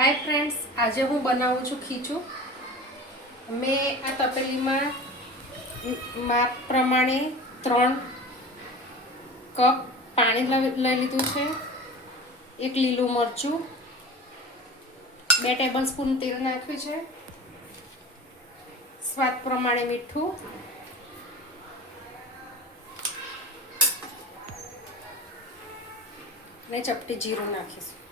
Hi friends આજે હું બનાવું છું ખીચું. મેં આ તપેલીમાં માપ પ્રમાણે ત્રણ કપ પાણી લઈ લીધું છે. એક લીલું મરચું. બે ટેબલ સ્પૂન તેલ નાખ્યું છે. સ્વાદ પ્રમાણે મીઠું. અને ચપટી જીરું નાખીશું.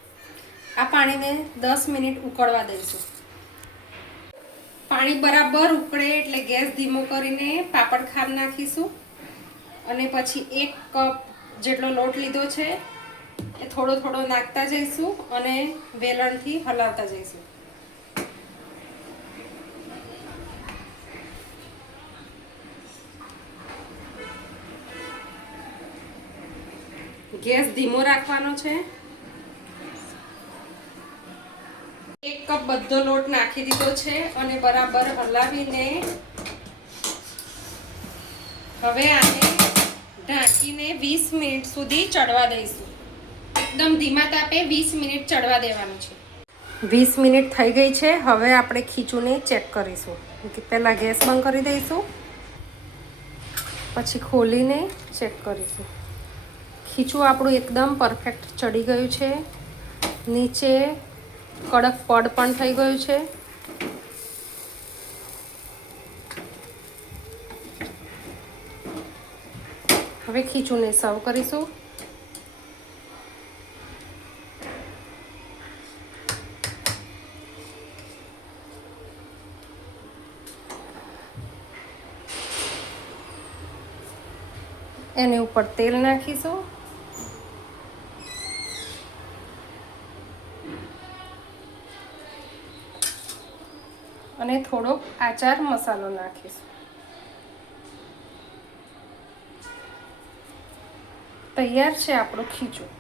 આ પાણીને દસ મિનિટ ઉકળવા દઈશું. પાણી બરાબર ઉકળે એટલે ગેસ ધીમો કરીને પાપડ ખાંડ નાખીશું અને પછી એક કપ જેટલો લોટ લીધો છે એ થોડો થોડો નાખતા જઈશું અને વેલણથી હલાવતા જઈશું. ગેસ ધીમો રાખવાનો છે. એક કપ બધો લોટ નાખી દીધો છે અને બરાબર હલાવીને હવે આને ઢાંકીને વીસ મિનિટ સુધી ચડવા દઈશું. એકદમ ધીમા તાપે વીસ મિનિટ ચડવા દેવાનું છે. વીસ મિનિટ થઈ ગઈ છે, હવે આપણે ખીચુને ચેક કરીશું. પહેલાં ગેસ બંધ કરી દઈશું, પછી ખોલીને ચેક કરીશું. ખીચું આપણું એકદમ પરફેક્ટ ચડી ગયું છે. નીચે કડક પડ પણ થઈ ગયું છે. હવે ખીચુંને સર્વ કરીશું. એની ઉપર તેલ નાખીશું. અને થોડોક આચાર મસાલો નાખીશું. તૈયાર છે આપણું ખીચું.